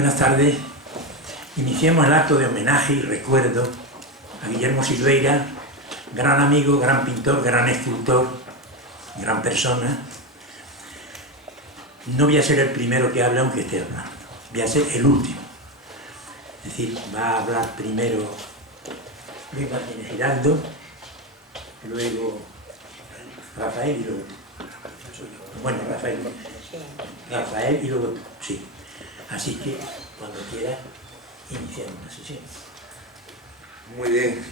Buenas tardes. Iniciemos el acto de homenaje y recuerdo a Guillermo Silveira, gran amigo, gran pintor, gran escultor, gran persona. No voy a ser el primero que hable aunque esté hablando, voy a ser el último. Es decir, va a hablar primero Luis Martínez Giraldo, luego Rafael y luego tú. Bueno, Rafael y luego tú, sí. Así que, cuando quiera, iniciamos la sesión. Muy bien.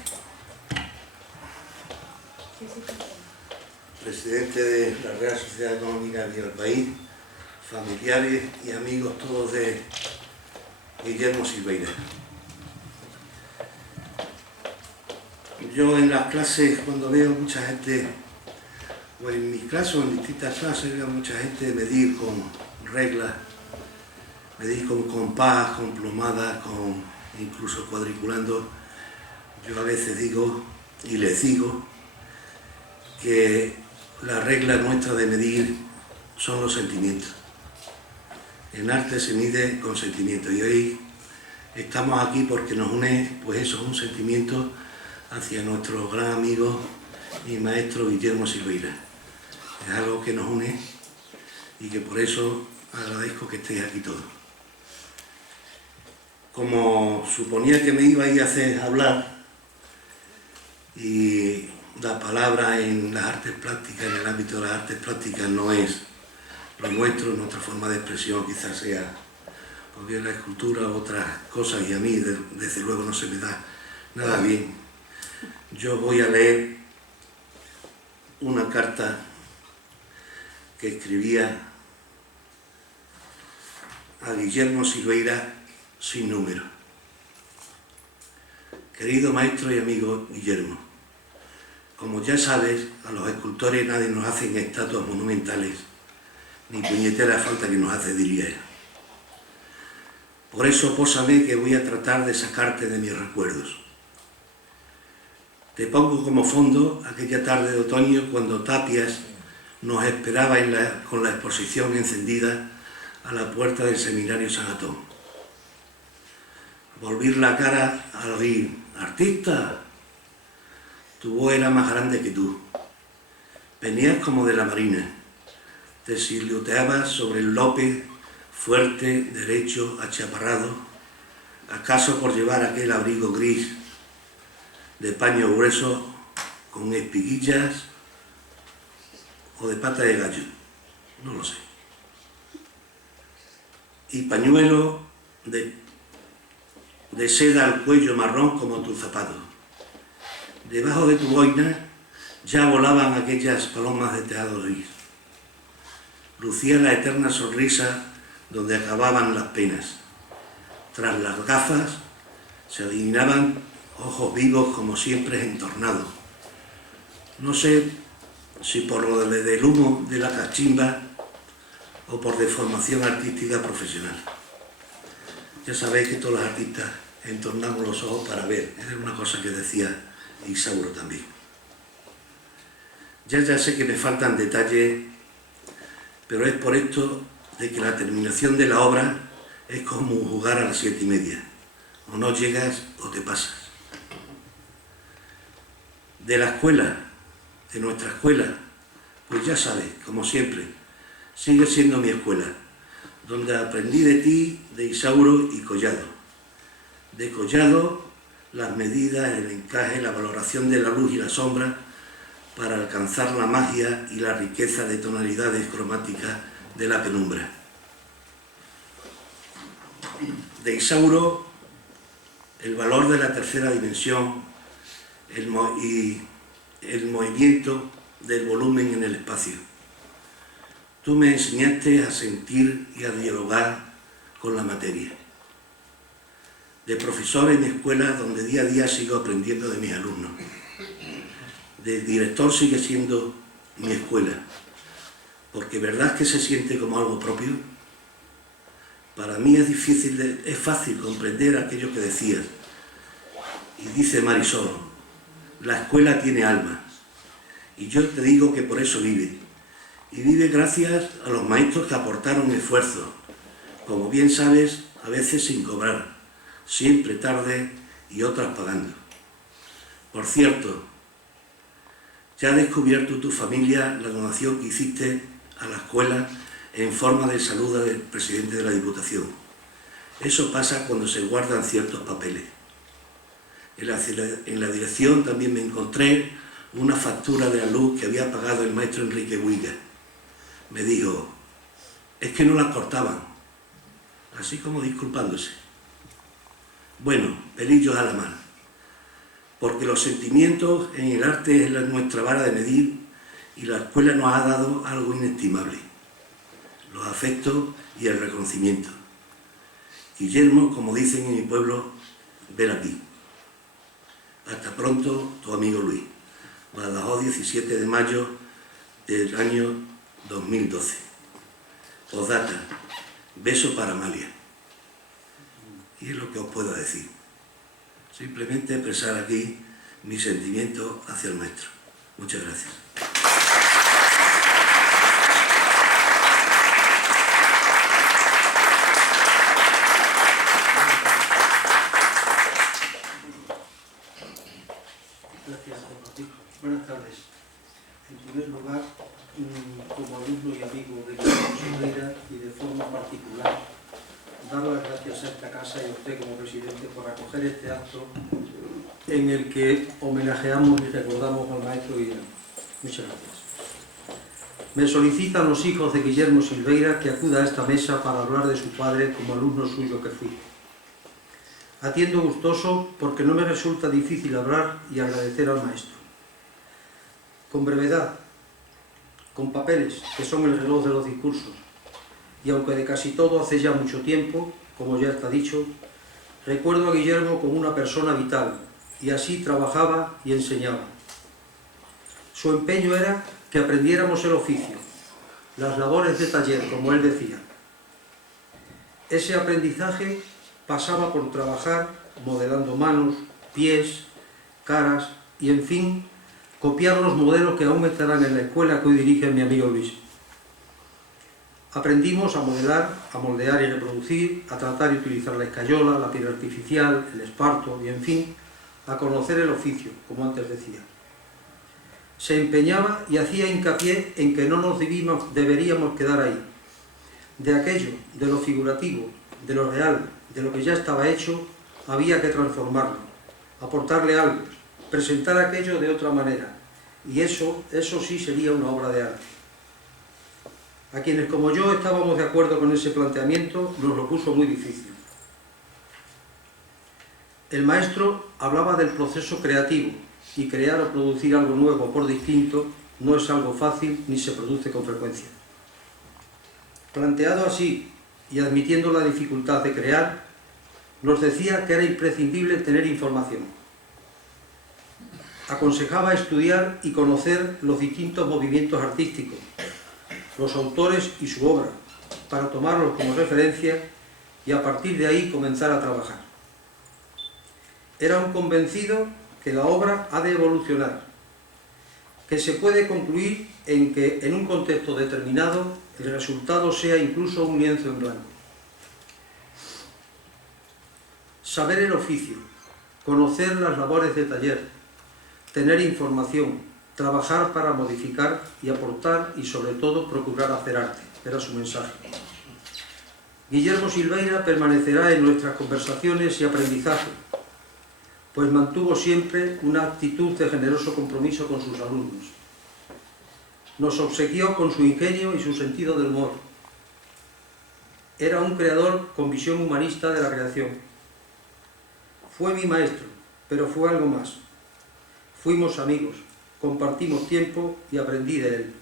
Presidente de la Real Sociedad Económica del País, familiares y amigos todos de Guillermo Silveira. Yo en las clases, cuando veo mucha gente, o en mis clases o en distintas clases, veo mucha gente medir con reglas, medir con compás, con plomadas, incluso cuadriculando. Yo a veces digo, y les digo, que la regla nuestra de medir son los sentimientos. En arte se mide con sentimientos y hoy estamos aquí porque nos une, pues eso, un sentimiento hacia nuestro gran amigo y maestro Guillermo Silveira. Es algo que nos une y que por eso agradezco que estéis aquí todos. Como suponía que me ibais a hacer hablar y la palabra en las artes plásticas, en el ámbito de las artes plásticas no es lo nuestro, nuestra forma de expresión quizás sea, porque la escultura otras cosas y a mí desde luego no se me da nada bien. Yo voy a leer una carta que escribía a Guillermo Silveira sin número. Querido maestro y amigo Guillermo, como ya sabes, a los escultores nadie nos hace estatuas monumentales, ni puñetera falta que nos hace, diría él. Por eso pósame que voy a tratar de sacarte de mis recuerdos. Te pongo como fondo aquella tarde de otoño cuando Tapias nos esperaba con la exposición encendida a la puerta del seminario San Antón. Volví la cara al oír, «Artista, tu voz era más grande que tú. Venías como de la marina, te siluteabas sobre el López, fuerte, derecho, achaparrado, acaso por llevar aquel abrigo gris de paño grueso con espiguillas o de pata de gallo, no lo sé. Y pañuelo de seda al cuello marrón como tu zapato. Debajo de tu boina ya volaban aquellas palomas de teado gris. Lucía la eterna sonrisa donde acababan las penas. Tras las gafas se adivinaban ojos vivos como siempre entornados. No sé si por lo del humo de la cachimba o por deformación artística profesional. Ya sabéis que todos los artistas entornamos los ojos para ver. Esa era una cosa que decía Isauro también. Ya sé que me faltan detalles, pero es por esto de que la terminación de la obra es como jugar a las 7:30. O no llegas o te pasas. De la escuela, de nuestra escuela, pues ya sabes, como siempre, sigue siendo mi escuela, donde aprendí de ti, de Isauro y Collado. De Collado, las medidas, el encaje, la valoración de la luz y la sombra para alcanzar la magia y la riqueza de tonalidades cromáticas de la penumbra. De Isauro, el valor de la tercera dimensión y el movimiento del volumen en el espacio. Tú me enseñaste a sentir y a dialogar con la materia. De profesor en mi escuela, donde día a día sigo aprendiendo de mis alumnos. De director sigue siendo mi escuela, porque ¿verdad que se siente como algo propio? Para mí es fácil comprender aquello que decías. Y dice Marisol, la escuela tiene alma, y yo te digo que por eso vive. Y vive gracias a los maestros que aportaron esfuerzo, como bien sabes, a veces sin cobrar, siempre tarde y otras pagando. Por cierto, ya ha descubierto tu familia la donación que hiciste a la escuela en forma de saludo del presidente de la Diputación. Eso pasa cuando se guardan ciertos papeles. En la dirección también me encontré una factura de la luz que había pagado el maestro Enrique Huiga. Me dijo, es que no la cortaban, así como disculpándose. Bueno, pelillos a la mano, porque los sentimientos en el arte es nuestra vara de medir y la escuela nos ha dado algo inestimable, los afectos y el reconocimiento. Guillermo, como dicen en mi pueblo, ven aquí. Hasta pronto, tu amigo Luis. Badajoz, 17 de mayo del año 2012. Postdata, beso para Amalia. Y es lo que os puedo decir. Simplemente expresar aquí mi sentimiento hacia el maestro. Muchas gracias. Gracias, don Francisco. Buenas tardes. En primer lugar, como alumno y amigo de Guillermo Silveira y de forma particular, dar las gracias a esta casa y a usted como presidente por acoger este acto en el que homenajeamos y recordamos al maestro Guillermo. Muchas gracias. Me solicitan los hijos de Guillermo Silveira que acuda a esta mesa para hablar de su padre como alumno suyo que fui. Atiendo gustoso porque no me resulta difícil hablar y agradecer al maestro. Con brevedad, con papeles, que son el reloj de los discursos, y aunque de casi todo hace ya mucho tiempo, como ya está dicho, recuerdo a Guillermo como una persona vital, y así trabajaba y enseñaba. Su empeño era que aprendiéramos el oficio, las labores de taller, como él decía. Ese aprendizaje pasaba por trabajar modelando manos, pies, caras y, en fin, copiar los modelos que aún estarán en la escuela que hoy dirige mi amigo Luis. Aprendimos a modelar, a moldear y reproducir, a tratar y utilizar la escayola, la piedra artificial, el esparto y, en fin, a conocer el oficio, como antes decía. Se empeñaba y hacía hincapié en que no nos deberíamos quedar ahí. De aquello, de lo figurativo, de lo real, de lo que ya estaba hecho, había que transformarlo, aportarle algo, presentar aquello de otra manera, y eso sí sería una obra de arte. A quienes como yo estábamos de acuerdo con ese planteamiento, nos lo puso muy difícil. El maestro hablaba del proceso creativo, y crear o producir algo nuevo por distinto no es algo fácil ni se produce con frecuencia. Planteado así, y admitiendo la dificultad de crear, nos decía que era imprescindible tener información. Aconsejaba estudiar y conocer los distintos movimientos artísticos, los autores y su obra, para tomarlos como referencia y a partir de ahí comenzar a trabajar. Era un convencido que la obra ha de evolucionar, que se puede concluir en que en un contexto determinado el resultado sea incluso un lienzo en blanco. Saber el oficio, conocer las labores de taller, tener información, trabajar para modificar y aportar y sobre todo procurar hacer arte, era su mensaje. Guillermo Silveira permanecerá en nuestras conversaciones y aprendizaje, pues mantuvo siempre una actitud de generoso compromiso con sus alumnos. Nos obsequió con su ingenio y su sentido del humor. Era un creador con visión humanista de la creación. Fue mi maestro, pero fue algo más. Fuimos amigos, compartimos tiempo y aprendí de él.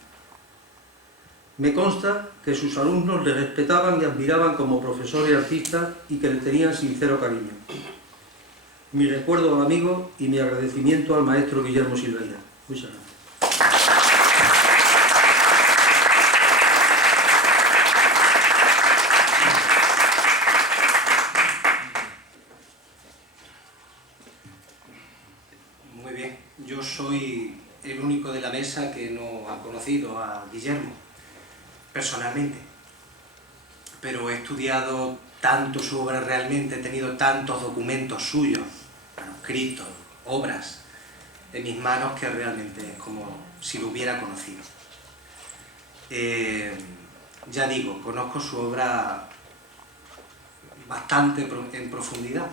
Me consta que sus alumnos le respetaban y admiraban como profesor y artista y que le tenían sincero cariño. Mi recuerdo al amigo y mi agradecimiento al maestro Guillermo Silveira. Muchas gracias. Muy bien, yo soy el único de la mesa que no ha conocido a Guillermo personalmente, pero he estudiado tanto su obra realmente, he tenido tantos documentos suyos, manuscritos, obras, en mis manos, que realmente es como si lo hubiera conocido. Ya digo, conozco su obra bastante en profundidad,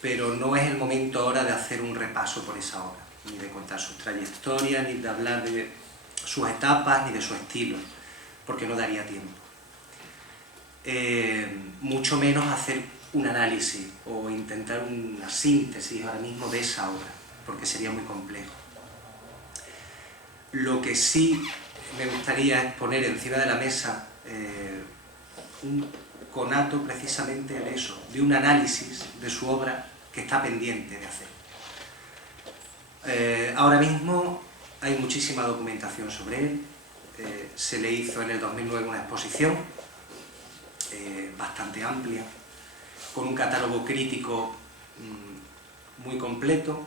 pero no es el momento ahora de hacer un repaso por esa obra, ni de contar su trayectoria, ni de hablar de sus etapas, ni de su estilo, porque no daría tiempo. Mucho menos hacer un análisis o intentar una síntesis ahora mismo de esa obra, porque sería muy complejo. Lo que sí me gustaría es poner encima de la mesa un conato precisamente de eso, de un análisis de su obra que está pendiente de hacer. Ahora mismo hay muchísima documentación sobre él. Se le hizo en el 2009 una exposición bastante amplia, con un catálogo crítico muy completo.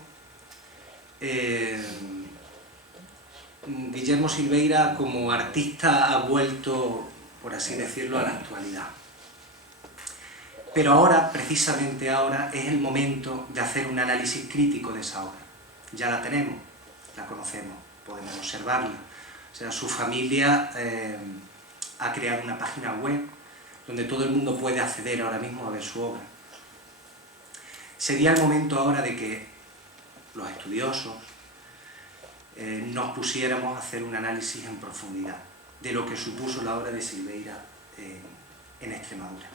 Guillermo Silveira como artista ha vuelto, por así decirlo, a la actualidad. Pero ahora, precisamente ahora, es el momento de hacer un análisis crítico de esa obra. Ya la tenemos, la conocemos, podemos observarla. O sea, su familia ha creado una página web donde todo el mundo puede acceder ahora mismo a ver su obra. Sería el momento ahora de que los estudiosos nos pusiéramos a hacer un análisis en profundidad de lo que supuso la obra de Silveira en Extremadura.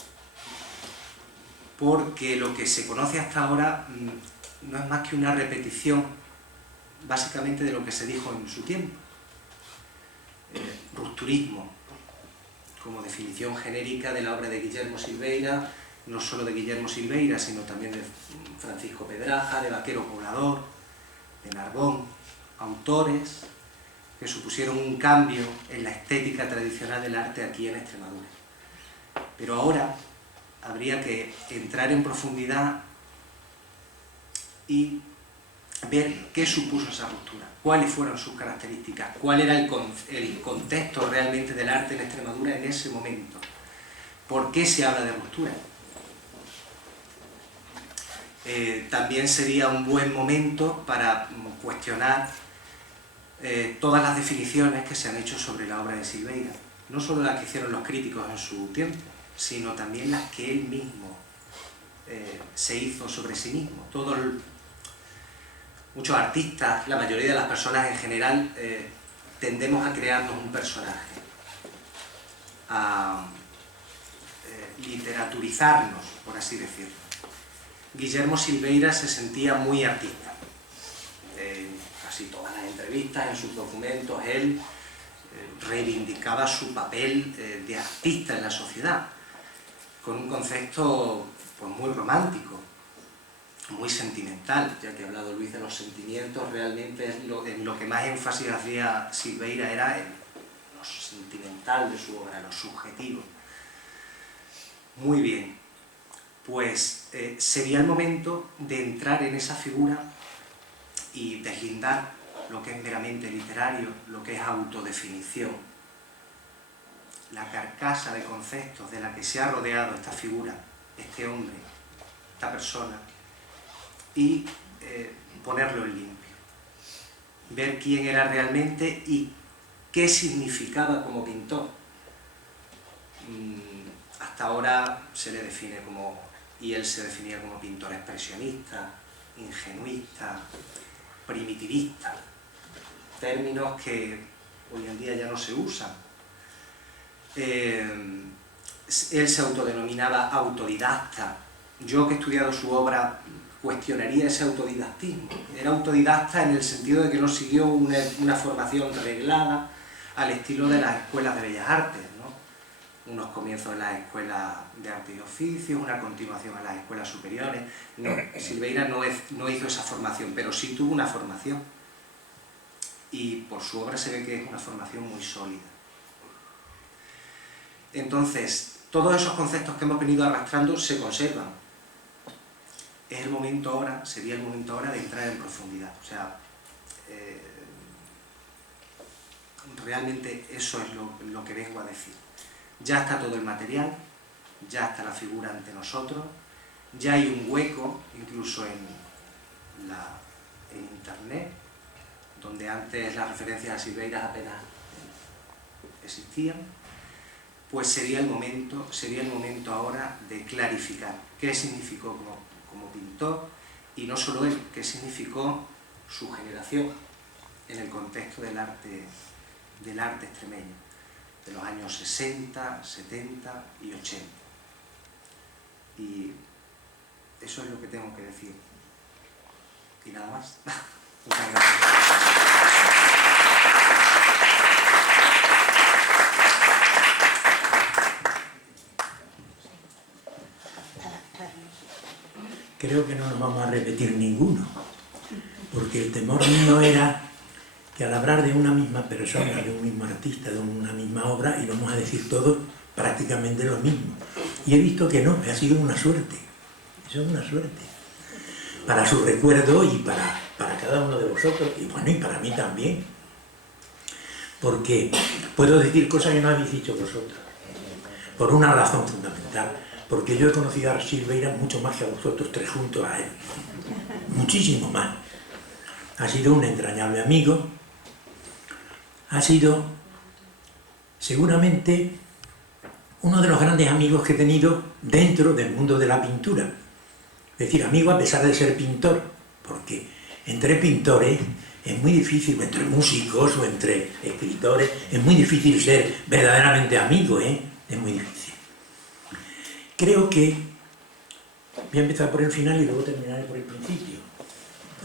Porque lo que se conoce hasta ahora no es más que una repetición básicamente de lo que se dijo en su tiempo. Rupturismo, como definición genérica de la obra de Guillermo Silveira, no solo de Guillermo Silveira, sino también de Francisco Pedraja, de Vaquero Poblador, de Narbón, autores que supusieron un cambio en la estética tradicional del arte aquí en Extremadura. Pero ahora habría que entrar en profundidad y ver qué supuso esa ruptura, cuáles fueron sus características, cuál era el contexto realmente del arte en Extremadura en ese momento. ¿Por qué se habla de ruptura? También sería un buen momento para cuestionar todas las definiciones que se han hecho sobre la obra de Silveira, no solo las que hicieron los críticos en su tiempo, sino también las que él mismo se hizo sobre sí mismo. Muchos artistas, la mayoría de las personas en general, tendemos a crearnos un personaje, a literaturizarnos, por así decirlo. Guillermo Silveira se sentía muy artista. En casi todas las entrevistas, en sus documentos, él reivindicaba su papel de artista en la sociedad, con un concepto pues, muy romántico, muy sentimental. Ya que ha hablado Luis de los sentimientos, realmente en lo que más énfasis hacía Silveira era en lo sentimental de su obra, lo subjetivo. Muy bien, pues sería el momento de entrar en esa figura y deslindar lo que es meramente literario, lo que es autodefinición, la carcasa de conceptos de la que se ha rodeado esta figura, este hombre, esta persona, y ponerlo en limpio. Ver quién era realmente y qué significaba como pintor. Hasta ahora se le define como, y él se definía como pintor expresionista, ingenuista, primitivista, términos que hoy en día ya no se usan. Él se autodenominaba autodidacta. Yo que he estudiado su obra cuestionaría ese autodidactismo. Era autodidacta en el sentido de que no siguió una formación reglada al estilo de las escuelas de bellas artes, ¿no? Unos comienzos en las escuelas de arte y oficios, una continuación en las escuelas superiores. No, Silveira no hizo esa formación, pero sí tuvo una formación. Y por su obra se ve que es una formación muy sólida. Entonces, todos esos conceptos que hemos venido arrastrando se conservan. Es el momento ahora, sería el momento ahora de entrar en profundidad. O sea, realmente eso es lo que vengo a decir. Ya está todo el material, ya está la figura ante nosotros, ya hay un hueco, incluso en internet, donde antes las referencias a Silveiras apenas existían. Pues sería el momento ahora de clarificar qué significó como pintor, y no solo él, qué significó su generación en el contexto del arte extremeño, de los años 60, 70 y 80. Y eso es lo que tengo que decir. Y nada más. Muchas gracias. Creo que no nos vamos a repetir ninguno, porque el temor mío era que al hablar de una misma persona, de un mismo artista, de una misma obra, íbamos a decir todos prácticamente lo mismo. Y he visto que no, ha sido una suerte. Eso es una suerte. Para su recuerdo y para cada uno de vosotros, y bueno, y para mí también. Porque puedo decir cosas que no habéis dicho vosotros, por una razón fundamental. Porque yo he conocido a Silveiras mucho más que a vosotros tres juntos a él. Muchísimo más. Ha sido un entrañable amigo. Ha sido seguramente uno de los grandes amigos que he tenido dentro del mundo de la pintura. Es decir, amigo a pesar de ser pintor, porque entre pintores es muy difícil, entre músicos o entre escritores, es muy difícil ser verdaderamente amigo, ¿eh? Es muy difícil. Creo que voy a empezar por el final y luego terminaré por el principio,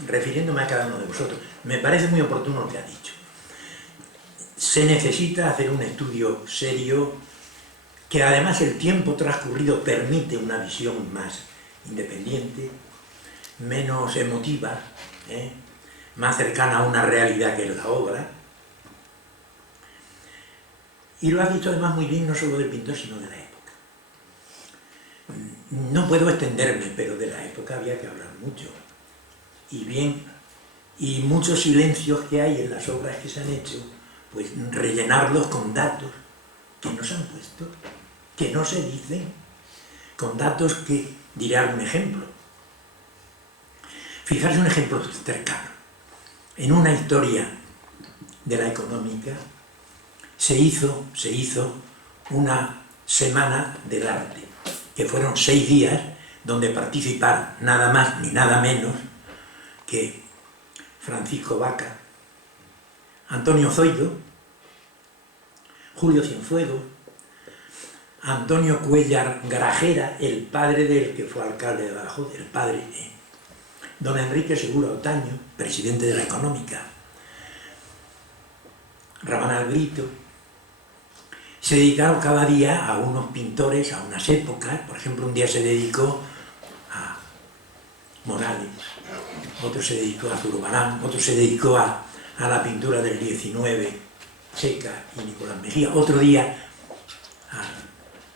refiriéndome a cada uno de vosotros. Me parece muy oportuno lo que ha dicho. Se necesita hacer un estudio serio, que además el tiempo transcurrido permite una visión más independiente, menos emotiva, más cercana a una realidad que es la obra. Y lo ha dicho además muy bien, no solo del pintor, sino de la época. No puedo extenderme, pero de la época había que hablar mucho. Y bien, y muchos silencios que hay en las obras que se han hecho, pues rellenarlos con datos que no se han puesto, que no se dicen, con datos que, diré algún ejemplo. Fijarse un ejemplo cercano. En una historia de la económica se hizo una semana del arte, que fueron 6 días donde participaron nada más ni nada menos que Francisco Vaca, Antonio Zoido, Julio Cienfuegos, Antonio Cuéllar Grajera, el padre del que fue alcalde de Badajoz, el padre, don Enrique Segura Otaño, presidente de la Económica, Rabanal Brito. Se dedicaron cada día a unos pintores, a unas épocas. Por ejemplo, un día se dedicó a Morales, otro se dedicó a Zurbarán, otro se dedicó a la pintura del 19, Checa y Nicolás Mejía, otro día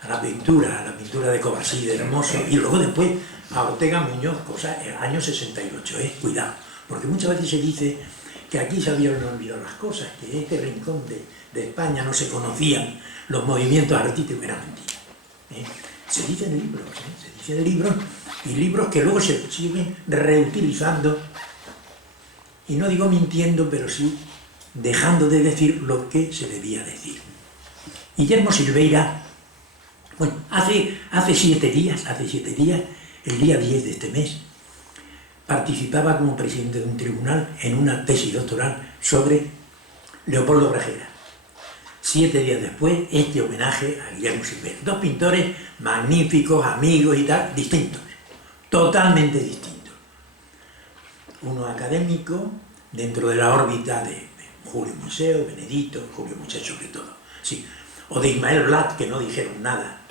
a la pintura de Covarsí de Hermoso, y luego después a Ortega Muñoz, cosa en el año 68, cuidado, porque muchas veces se dice que aquí se habían olvidado las cosas, que en este rincón de España no se conocían los movimientos artísticos. Era mentira. Se dice en libros, se dice en libros, y libros que luego se siguen reutilizando, y no digo mintiendo, pero sí dejando de decir lo que se debía decir. Guillermo Silveira, bueno, hace 7 días, el día 10 de este mes, participaba como presidente de un tribunal en una tesis doctoral sobre Leopoldo Grajera. 7 días después, este homenaje a Guillermo Silveira. 2 pintores magníficos, amigos y tal, distintos, totalmente distintos. Uno académico, dentro de la órbita de Julio Museo, Benedito, Julio Museo sobre todo, sí, o de Ismael Blatt, que no dijeron nada.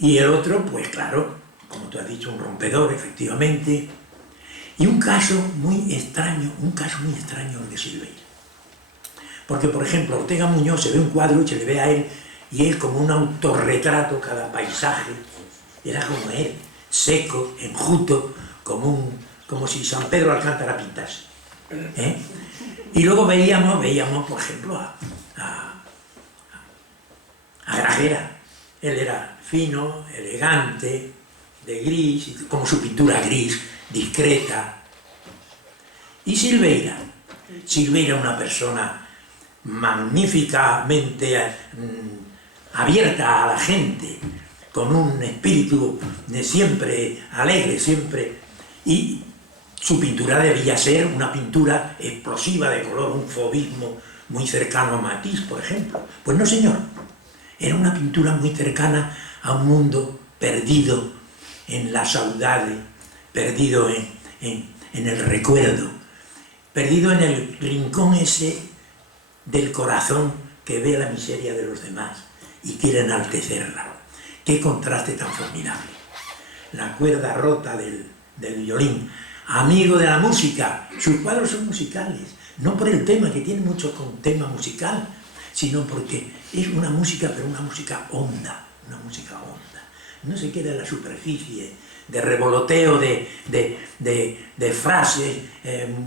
Y el otro, pues claro, como tú has dicho, un rompedor, efectivamente, y un caso muy extraño el de Silveira. Porque, por ejemplo, Ortega Muñoz se ve un cuadro y se le ve a él, y él como un autorretrato, cada paisaje, era como él, seco, enjuto, como si San Pedro Alcántara pintase. Y luego veíamos, por ejemplo, a Grajera, Él era fino, elegante, de gris, como su pintura gris, discreta. Y Silveira. Silveira, una persona magníficamente abierta a la gente, con un espíritu de siempre alegre, siempre. Y su pintura debía ser una pintura explosiva de color, un fauvismo muy cercano a Matisse, por ejemplo. Pues no, señor. Era una pintura muy cercana a un mundo perdido en la saudade, perdido en el recuerdo, perdido en el rincón ese del corazón que ve la miseria de los demás y quiere enaltecerla. ¡Qué contraste tan formidable! La cuerda rota del violín, amigo de la música. Sus cuadros son musicales, no por el tema, que tiene mucho con tema musical, sino porque es una música, pero una música honda, una música honda. No se queda en la superficie de revoloteo de frases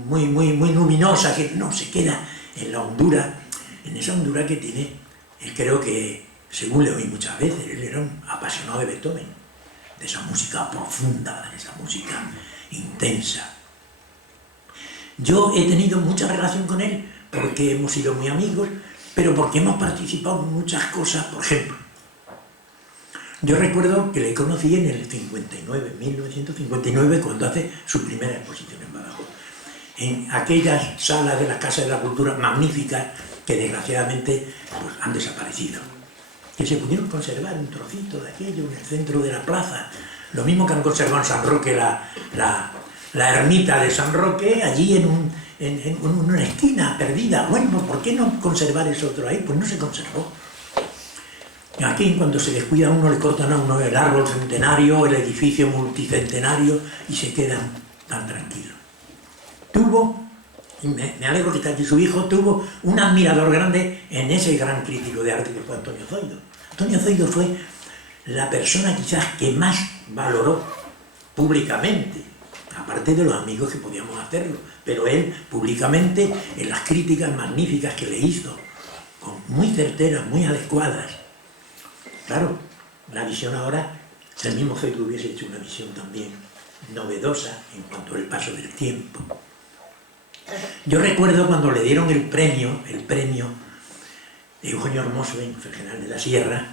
muy luminosas, que no, se queda en la hondura, en esa hondura que tiene. Él, creo que, según le oí muchas veces, él era un apasionado de Beethoven, de esa música profunda, de esa música intensa. Yo he tenido mucha relación con él porque hemos sido muy amigos, pero porque hemos participado en muchas cosas. Por ejemplo, yo recuerdo que le conocí en el 59, 1959, cuando hace su primera exposición en Badajoz, en aquellas salas de la Casa de la Cultura magníficas que desgraciadamente pues, han desaparecido, que se pudieron conservar un trocito de aquello en el centro de la plaza, lo mismo que han conservado en San Roque la ermita de San Roque, allí en una esquina perdida. Bueno, pues ¿por qué no conservar eso otro ahí? Pues no se conservó. Aquí, cuando se descuida a uno, le cortan a uno el árbol centenario, el edificio multicentenario, y se quedan tan tranquilos. Tuvo, y me alegro que está aquí su hijo, tuvo un admirador grande en ese gran crítico de arte que fue Antonio Zoido. Antonio Zoido fue la persona quizás que más valoró públicamente, aparte de los amigos que podíamos hacerlo, pero él públicamente, en las críticas magníficas que le hizo, muy certeras, muy adecuadas. Claro, la visión ahora, si el mismo Zoido hubiese hecho una visión también novedosa en cuanto al paso del tiempo. Yo recuerdo cuando le dieron el premio de Eugenio Hermoso en Fregenal de la Sierra,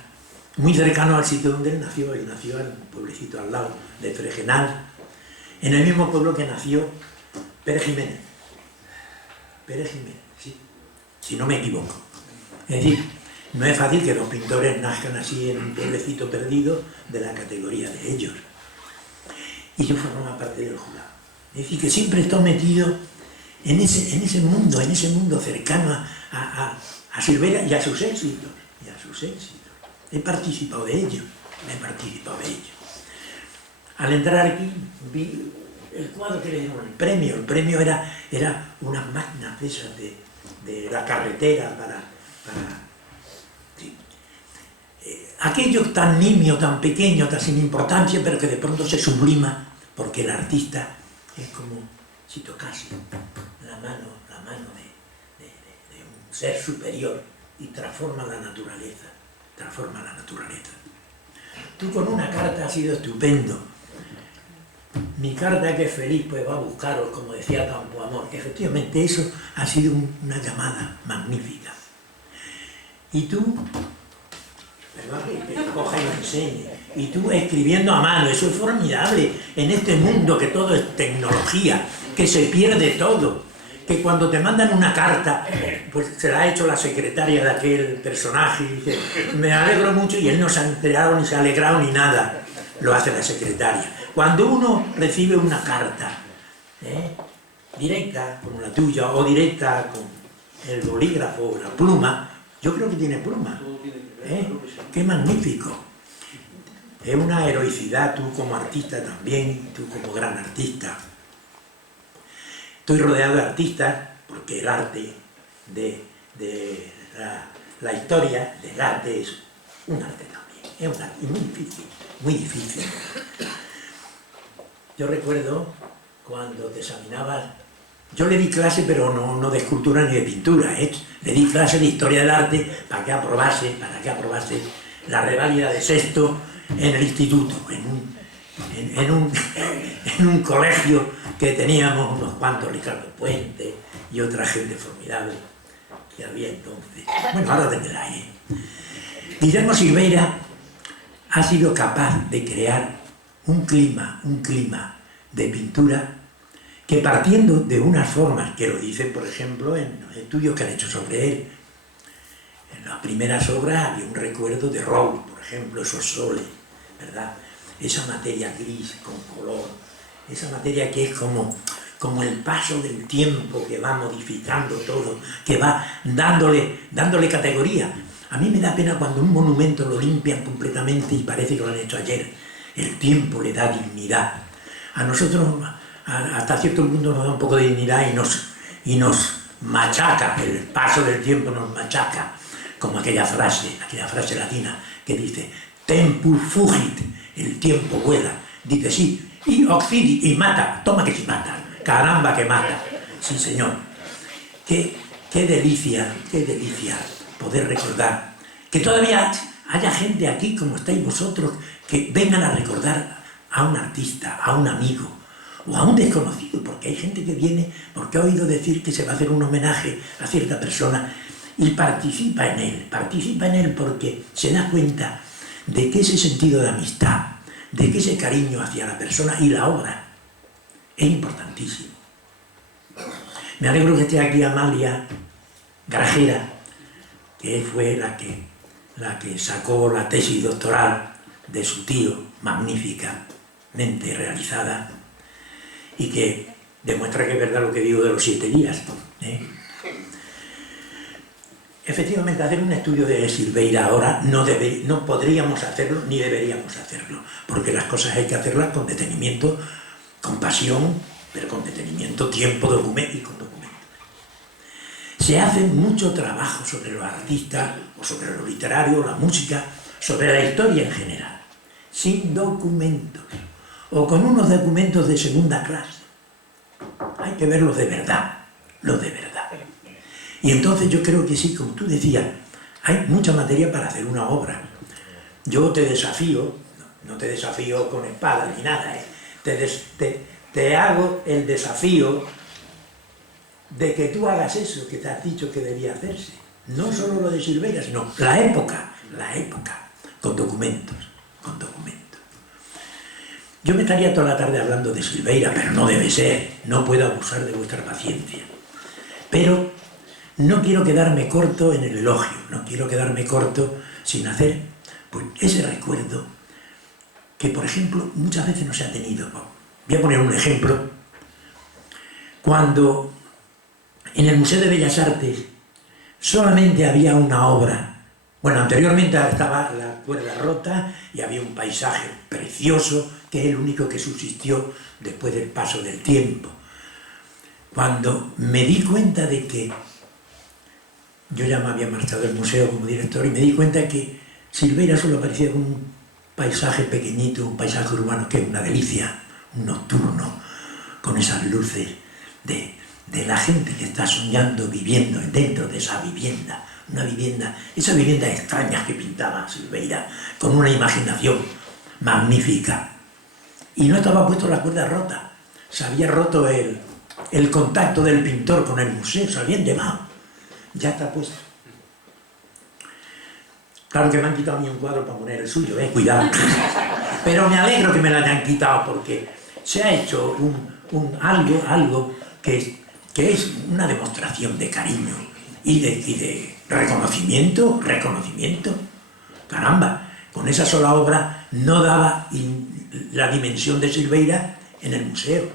muy cercano al sitio donde él nació en un pueblecito al lado de Fregenal, en el mismo pueblo que nació Pérez Jiménez. Pérez Jiménez, sí, si no me equivoco. Es decir, no es fácil que dos pintores nazcan así en un pueblecito perdido de la categoría de ellos. Y yo formaba parte del jurado. Es decir, que siempre he estado metido en ese mundo cercano a Silveira y a sus éxitos. He participado de ello. Al entrar aquí vi el cuadro que le dieron el premio. El premio era unas máquinas de esas de la carretera para sí. Aquello tan nimio, tan pequeño, tan sin importancia, pero que de pronto se sublima, porque el artista es como si tocase la mano de un ser superior y transforma la naturaleza. Tú con una carta has sido estupendo. Mi carta, que es feliz, pues va a buscaros, como decía Campo Amor. Efectivamente, eso ha sido una llamada magnífica. Y tú, que coja y nos enseñe, y tú escribiendo a mano, eso es formidable, en este mundo que todo es tecnología, que se pierde todo, que cuando te mandan una carta, pues se la ha hecho la secretaria de aquel personaje, y dice, me alegro mucho, y él no se ha enterado, ni se ha alegrado, ni nada, lo hace la secretaria. Cuando uno recibe una carta, directa, como la tuya, o directa con el bolígrafo o la pluma, yo creo que tiene pluma, ¡qué magnífico! Es una heroicidad, tú como artista también, tú como gran artista. Estoy rodeado de artistas, porque el arte la historia del arte es un arte también, es un arte muy difícil. Yo recuerdo cuando te examinabas, yo le di clase, pero no de escultura ni de pintura, le di clase de historia del arte para que aprobase la reválida de sexto en el instituto, en un colegio que teníamos unos cuantos, Ricardo Puente y otra gente formidable que había entonces. Bueno, ahora tendrá ahí. Guillermo Silveira ha sido capaz de crear un clima de pintura que, partiendo de unas formas que lo dicen, por ejemplo, en los estudios que han hecho sobre él, en las primeras obras había un recuerdo de Rowe, por ejemplo, esos soles, ¿verdad? Esa materia gris con color, esa materia que es como el paso del tiempo que va modificando todo, que va dándole categoría. A mí me da pena cuando un monumento lo limpian completamente y parece que lo han hecho ayer. El tiempo le da dignidad. A nosotros, hasta cierto punto, nos da un poco de dignidad y nos machaca, el paso del tiempo nos machaca, como aquella frase latina que dice tempus fugit, el tiempo vuela. Dice sí, y occidi, y mata, toma que sí mata, caramba que mata. Sí, señor. Qué delicia poder recordar que todavía haya gente aquí como estáis vosotros que vengan a recordar a un artista, a un amigo o a un desconocido, porque hay gente que viene porque ha oído decir que se va a hacer un homenaje a cierta persona y participa en él porque se da cuenta de que ese sentido de amistad, de que ese cariño hacia la persona y la obra es importantísimo. Me alegro que esté aquí Amalia Grajera, que fue la que sacó la tesis doctoral de su tío, magníficamente realizada, y que demuestra que es verdad lo que digo de los 7 días, ¿eh? Efectivamente, hacer un estudio de Silveira ahora no podríamos hacerlo ni deberíamos hacerlo, porque las cosas hay que hacerlas con detenimiento, con pasión, pero con detenimiento, tiempo, documento y con documento. Se hace mucho trabajo sobre los artistas, o sobre lo literario, la música, sobre la historia en general, sin documentos, o con unos documentos de segunda clase. Hay que verlos de verdad, los de verdad. Y entonces yo creo que sí, como tú decías, hay mucha materia para hacer una obra. Yo te desafío, no te desafío con espada ni nada, te hago el desafío de que tú hagas eso que te has dicho que debía hacerse. No solo lo de Silveira, sino la época, con documentos. Yo me estaría toda la tarde hablando de Silveira, pero no debe ser, no puedo abusar de vuestra paciencia. Pero no quiero quedarme corto en el elogio, no quiero quedarme corto sin hacer pues, ese recuerdo que, por ejemplo, muchas veces no se ha tenido. Voy a poner un ejemplo. Cuando en el Museo de Bellas Artes solamente había una obra, bueno, anteriormente estaba la cuerda rota y había un paisaje precioso que es el único que subsistió después del paso del tiempo. Cuando me di cuenta de que yo ya me había marchado del museo como director y me di cuenta que Silveira solo aparecía con un paisaje pequeñito, un paisaje urbano que es una delicia, un nocturno, con esas luces de la gente que está soñando, viviendo dentro de esa vivienda, esa vivienda extraña que pintaba Silveira, con una imaginación magnífica. Y no estaba puesto la cuerda rota, se había roto el contacto del pintor con el museo, se habían llevado. Ya está puesto. Claro que me han quitado a mí un cuadro para poner el suyo, cuidado. Pero me alegro que me lo hayan quitado porque se ha hecho algo que es una demostración de cariño y de reconocimiento. Caramba, con esa sola obra no daba la dimensión de Silveira en el museo.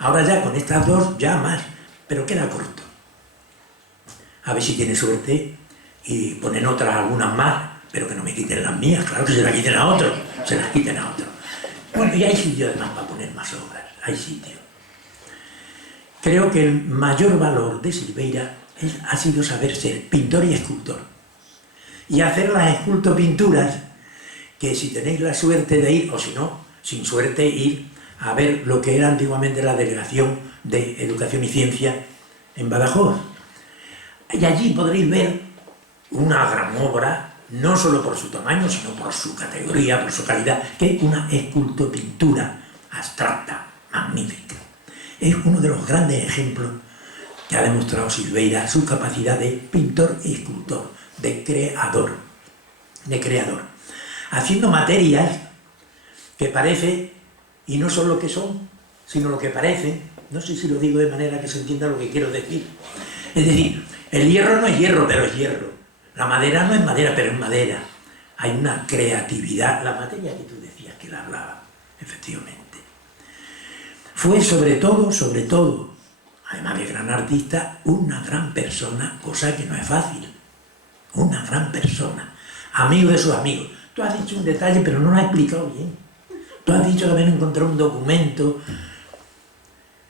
Ahora ya con estas dos ya más, pero queda corto. A ver si tiene suerte y ponen algunas más, pero que no me quiten las mías, claro que se las quiten a otro. Bueno, y hay sitio además para poner más obras, hay sitio. Creo que el mayor valor de Silveira ha sido saber ser pintor y escultor. Y hacer las escultopinturas, que si tenéis la suerte de ir, o si no, sin suerte, ir a ver lo que era antiguamente la Delegación de Educación y Ciencia en Badajoz. Y allí podréis ver una gran obra no solo por su tamaño, sino por su categoría, por su calidad, que es una escultopintura abstracta, magnífica. Es uno de los grandes ejemplos que ha demostrado Silveira, su capacidad de pintor y escultor, de creador, haciendo materias que parece, y no son lo que son, sino lo que parecen. No sé si lo digo de manera que se entienda lo que quiero decir. Es decir, el hierro no es hierro, pero es hierro. La madera no es madera, pero es madera. Hay una creatividad. La materia que tú decías que la hablaba, efectivamente. Fue sobre todo, además de gran artista, una gran persona, cosa que no es fácil. Una gran persona. Amigo de sus amigos. Tú has dicho un detalle, pero no lo has explicado bien. Tú has dicho que habían encontrado un documento.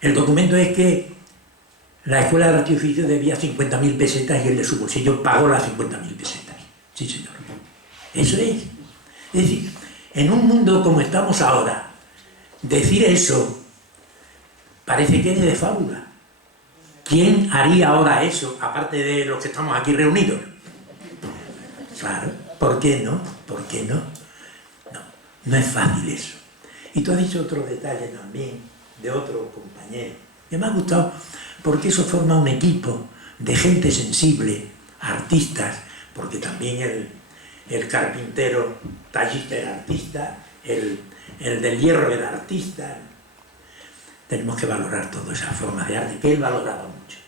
El documento es que la Escuela de Arte y Oficio debía 50.000 pesetas y él de su bolsillo pagó las 50.000 pesetas. Sí, señor. Eso es. Es decir, en un mundo como estamos ahora, decir eso parece que es de fábula. ¿Quién haría ahora eso, aparte de los que estamos aquí reunidos? Claro, ¿por qué no? ¿Por qué no? No, no es fácil eso. Y tú has dicho otro detalle también, de otro compañero, que me ha gustado, porque eso forma un equipo de gente sensible, artistas, porque también el carpintero tallista era artista, el del hierro era artista. Tenemos que valorar todas esas formas de arte, que él valoraba mucho.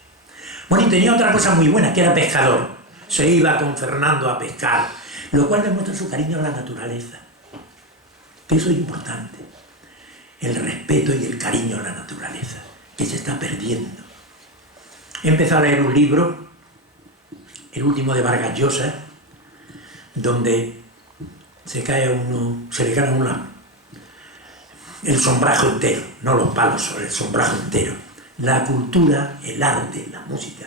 Bueno, y tenía otra cosa muy buena, que era pescador. Se iba con Fernando a pescar, lo cual demuestra su cariño a la naturaleza. Que eso es importante. El respeto y el cariño a la naturaleza, que se está perdiendo. He empezado a leer un libro, el último de Vargas Llosa, donde se le cae a uno el sombrajo entero, no los palos, el sombrajo entero. La cultura, el arte, la música,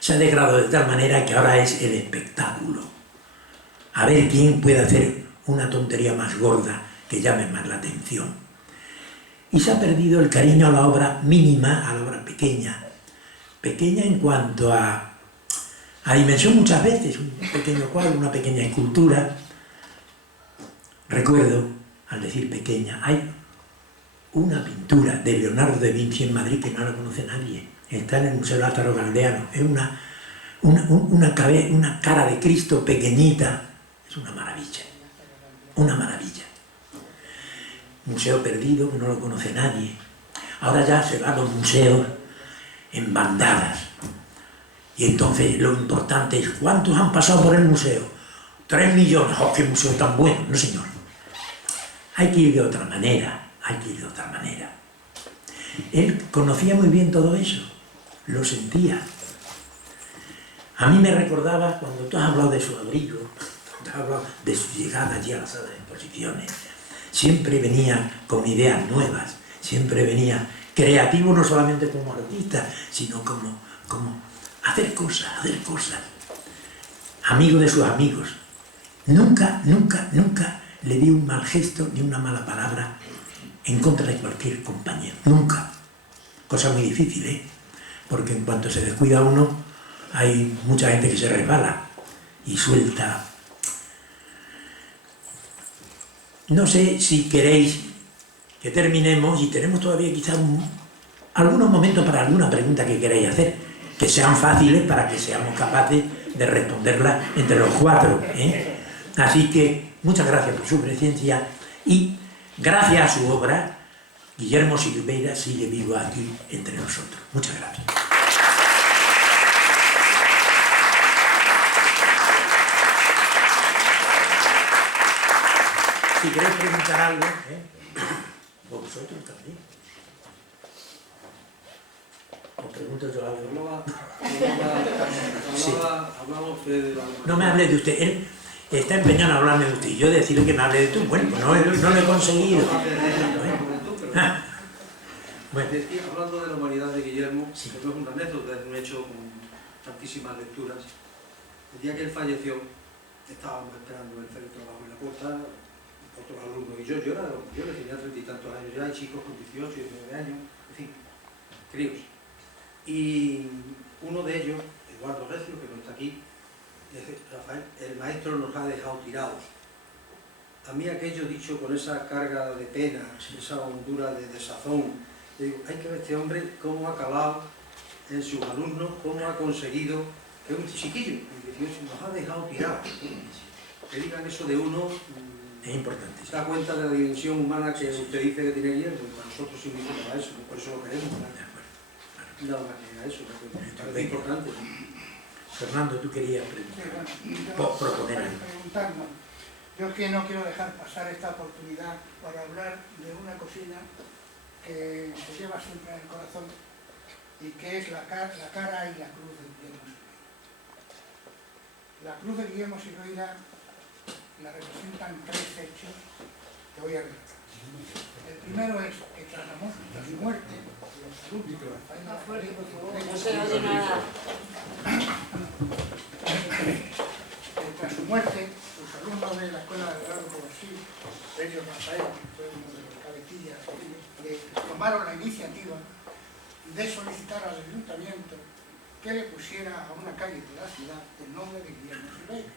se ha degradado de tal manera que ahora es el espectáculo. A ver quién puede hacer una tontería más gorda que llame más la atención. Y se ha perdido el cariño a la obra mínima, a la obra pequeña. Pequeña en cuanto a dimensión muchas veces, un pequeño cuadro, una pequeña escultura. Recuerdo, al decir pequeña, hay una pintura de Leonardo da Vinci en Madrid que no la conoce nadie. Está en el Museo Lázaro Galdeano. Es una cara de Cristo pequeñita. Es una maravilla. Una maravilla. Museo perdido, que no lo conoce nadie. Ahora ya se van los museos en bandadas. Y entonces lo importante es ¿cuántos han pasado por el museo? 3 millones. ¡Oh, qué museo tan bueno! No, señor. Hay que ir de otra manera. Hay que ir de otra manera. Él conocía muy bien todo eso. Lo sentía. A mí me recordaba cuando tú has hablado de su abrigo, cuando has hablado de su llegada allí a la sala de exposiciones. Siempre venía con ideas nuevas, siempre venía creativo no solamente como artista, sino como hacer cosas. Amigo de sus amigos. Nunca le di un mal gesto ni una mala palabra en contra de cualquier compañero. Nunca. Cosa muy difícil, ¿eh? Porque en cuanto se descuida uno, hay mucha gente que se resbala y suelta. No sé si queréis que terminemos y tenemos todavía quizás algunos momentos para alguna pregunta que queráis hacer, que sean fáciles para que seamos capaces de responderlas entre los 4, ¿eh? Así que muchas gracias por su presencia y gracias a su obra, Guillermo Silveira sigue vivo aquí entre nosotros. Muchas gracias. Si queréis preguntar algo, o vosotros también. ¿Os pregunto yo algo? Hablaba usted de la... No me hable de usted. Él está empeñado en hablarme de usted. Y yo decirle que me hable de tú. Bueno, pues no lo he conseguido. Bueno. Hablando de la humanidad de Guillermo, Sí. que no es una anécdota, es un hecho con tantísimas lecturas. El día que él falleció, estábamos esperando el trabajo en la puerta, otros alumnos y yo le tenía 30 y tantos años ya, hay chicos con 18 y 19 años, en fin, críos. Y uno de ellos, Eduardo Recio, que no está aquí, Rafael, el maestro nos ha dejado tirados. A mí aquello dicho con esa carga de pena, esa hondura de desazón, digo, hay que ver este hombre cómo ha calado en sus alumnos, cómo ha conseguido que un chiquillo, el 18, nos ha dejado tirados. Que digan eso de uno, es importante. se da cuenta de la dimensión humana que usted dice que tiene Guillermo, y para nosotros significa eso, por eso lo queremos. Nada más que a eso, es importante. Fernando, tú querías proponer algo. Preguntarnos. Yo es que no quiero dejar pasar esta oportunidad para hablar de una cocina que se lleva siempre en el corazón y que es la cara y la cruz de Guillermo Silveira. La cruz de Guillermo Silveira la representan tres hechos que voy a relatar. El primero es que tras su muerte, los alumnos de Rafael No se oye nada. tras su muerte, los alumnos de la Escuela de Grado Covarsí, ellos Rafael, que fue uno de los cabecillas, tomaron la iniciativa de solicitar al ayuntamiento que le pusiera a una calle de la ciudad el nombre de Guillermo Silveira.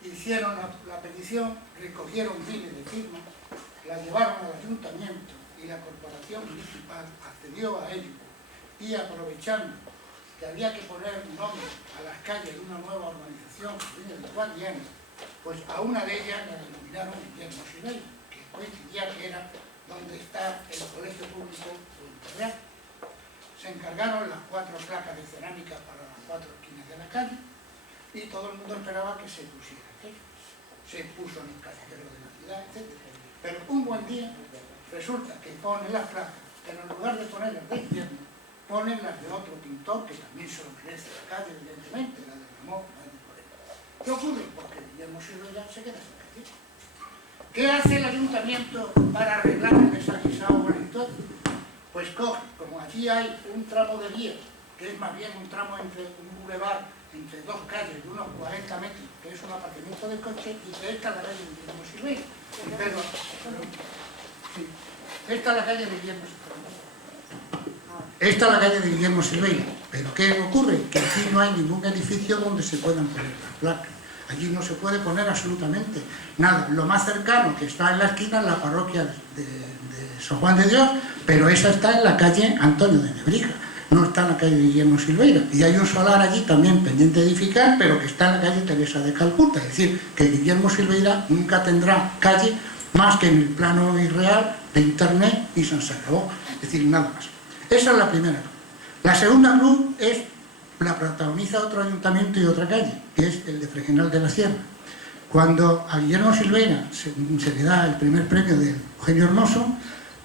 Hicieron la petición, recogieron miles de firmas, la llevaron al ayuntamiento y la corporación municipal accedió a ello y aprovechando que había que poner nombre a las calles de una nueva urbanización que viene del Guadiana, pues a una de ellas la denominaron Guillermo Silveira, que coincidía que era donde está el colegio público Imperial. Se encargaron las 4 placas de cerámica para las 4 esquinas de la calle y todo el mundo esperaba que se pusiera aquello. Se puso en el callejero de la ciudad, etc. Pero un buen día resulta que ponen las placas, pero en lugar de ponerlas de Guillermo, ponen las de otro pintor que también se lo merece la calle, evidentemente, la de Ramón, la de Moreno. ¿Qué ocurre? Porque Guillermo Silveira se queda sin calle. ¿Qué hace el ayuntamiento para arreglar el desaguisado bonito? Pues coge, como allí hay un tramo de vía, que es más bien un tramo entre un bulevar, entre 2 calles de unos 40 metros, que es un aparcamiento del coche, y que esta es la calle de Guillermo Silveira. Pero, sí, esta es la calle de Guillermo Silveira. Esta es la calle de Guillermo Silveira. Pero ¿qué ocurre? Que aquí no hay ningún edificio donde se puedan poner las placas. Allí no se puede poner absolutamente nada. Lo más cercano que está en la esquina es la parroquia de San Juan de Dios, pero esa está en la calle Antonio de Nebrija, no está en la calle Guillermo Silveira. Y hay un solar allí también pendiente de edificar, pero que está en la calle Teresa de Calcuta. Es decir, que Guillermo Silveira nunca tendrá calle más que en el plano irreal de internet y se acabó. Es decir, nada más. Esa es la primera cruz. La segunda cruz la protagoniza otro ayuntamiento y otra calle, que es el de Fregenal de la Sierra. Cuando a Guillermo Silveira se le da el primer premio de Eugenio Hermoso,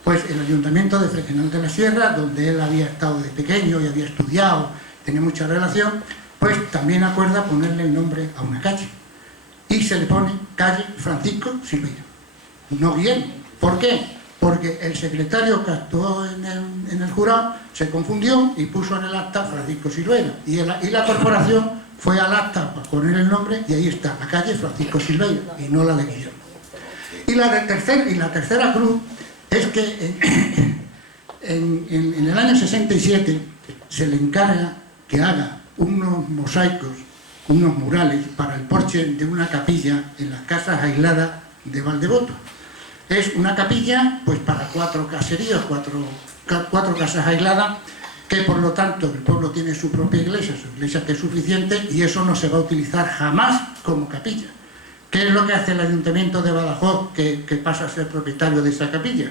pues el ayuntamiento de Fregenal de la Sierra, donde él había estado de pequeño y había estudiado, tenía mucha relación, pues también acuerda ponerle el nombre a una calle. Y se le pone calle Francisco Silveira, no Guillermo. ¿Por qué? Porque el secretario que actuó en el jurado se confundió y puso en el acta Francisco Silveira. Y la corporación fue al acta para poner el nombre y ahí está, la calle Francisco Silveira y no la de Guillermo. Y la tercera cruz es que en el año 67 se le encarga que haga unos mosaicos, unos murales para el porche de una capilla en las casas aisladas de Valdevoto. Es una capilla pues para 4 caseríos, 4 casas aisladas, que por lo tanto el pueblo tiene su propia iglesia, su iglesia que es suficiente, y eso no se va a utilizar jamás como capilla. ¿Qué es lo que hace el ayuntamiento de Badajoz que pasa a ser propietario de esa capilla?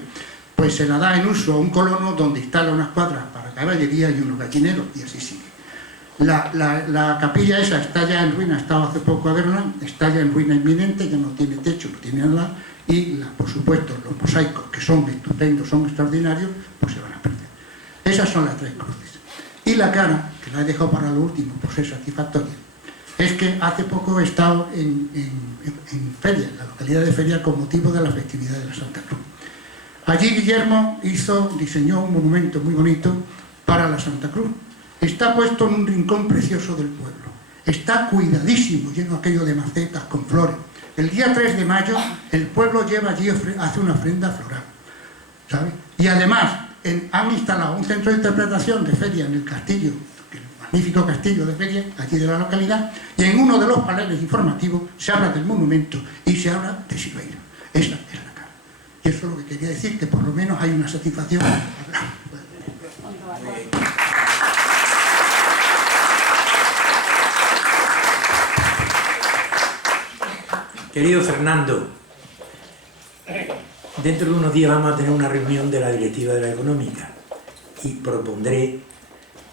Pues se la da en uso a un colono donde instala unas cuadras para caballería y unos gallineros, y así sigue. La capilla esa está ya en ruina, estaba hace poco a verla, está ya en ruina inminente, ya no tiene techo, no tiene nada, y por supuesto los mosaicos, que son estupendos, son extraordinarios, pues se van a perder. Esas son las 3 cruces. Y la cara, que la he dejado para lo último, por ser satisfactoria, es que hace poco he estado en Feria, en la localidad de Feria, con motivo de la festividad de la Santa Cruz. Allí Guillermo diseñó un monumento muy bonito para la Santa Cruz. Está puesto en un rincón precioso del pueblo. Está cuidadísimo, lleno aquello de macetas con flores. El día 3 de mayo el pueblo lleva allí, hace una ofrenda floral, ¿sabe? Y además han instalado un centro de interpretación de feria en el castillo, magnífico castillo de feria, aquí de la localidad, y en uno de los paneles informativos se habla del monumento y se habla de Silveira. Esa es la cara. Y eso es lo que quería decir, que por lo menos hay una satisfacción. Querido Fernando, dentro de unos días vamos a tener una reunión de la directiva de la económica y propondré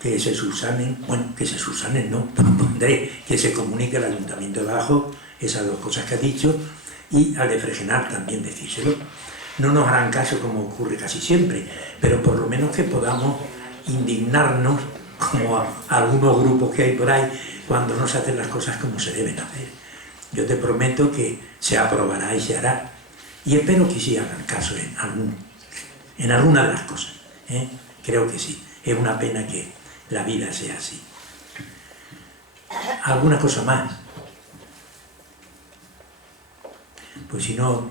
que se subsanen, bueno, que se subsanen no, propondré que se comunique al Ayuntamiento de Badajoz esas dos cosas que ha dicho y al de Fregenar también decírselo. No nos harán caso como ocurre casi siempre, pero por lo menos que podamos indignarnos como a algunos grupos que hay por ahí cuando no se hacen las cosas como se deben hacer. Yo te prometo que se aprobará y se hará. Y espero que sí hagan caso en alguna de las cosas. Creo que sí. Es una pena que la vida sea así. ¿Alguna cosa más? Pues si no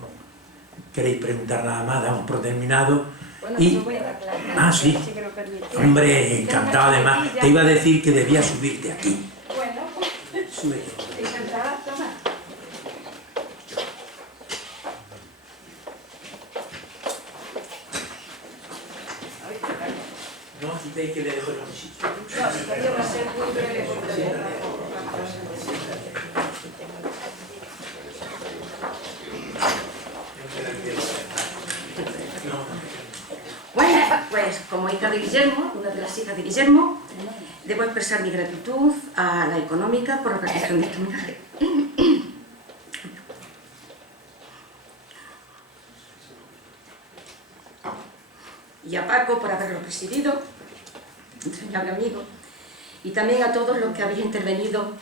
queréis preguntar nada más, damos por terminado. Bueno, Y... yo voy a dar clase. Ah, sí. Si me lo permitís. Hombre, encantado además. Te iba a decir que debías subirte aquí. Bueno, Súbete. encantada, toma. No, quitéis que le dejo en un sitio. No, todavía va a ser muy breve porque bueno, pues como hija de Guillermo, una de las hijas de Guillermo, debo expresar mi gratitud a la económica por la organización de este homenaje. Y a Paco por haberlo presidido, entrañable amigo, y también a todos los que habéis intervenido,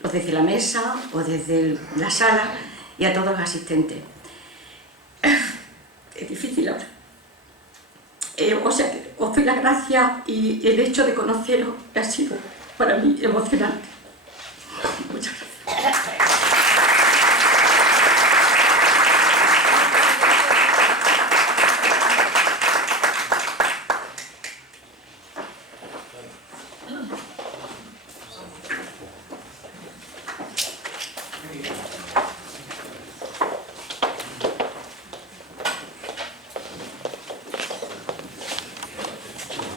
los desde la mesa o desde la sala, y a todos los asistentes. Es difícil ahora. O sea, os doy las gracias y el hecho de conoceros ha sido para mí emocionante.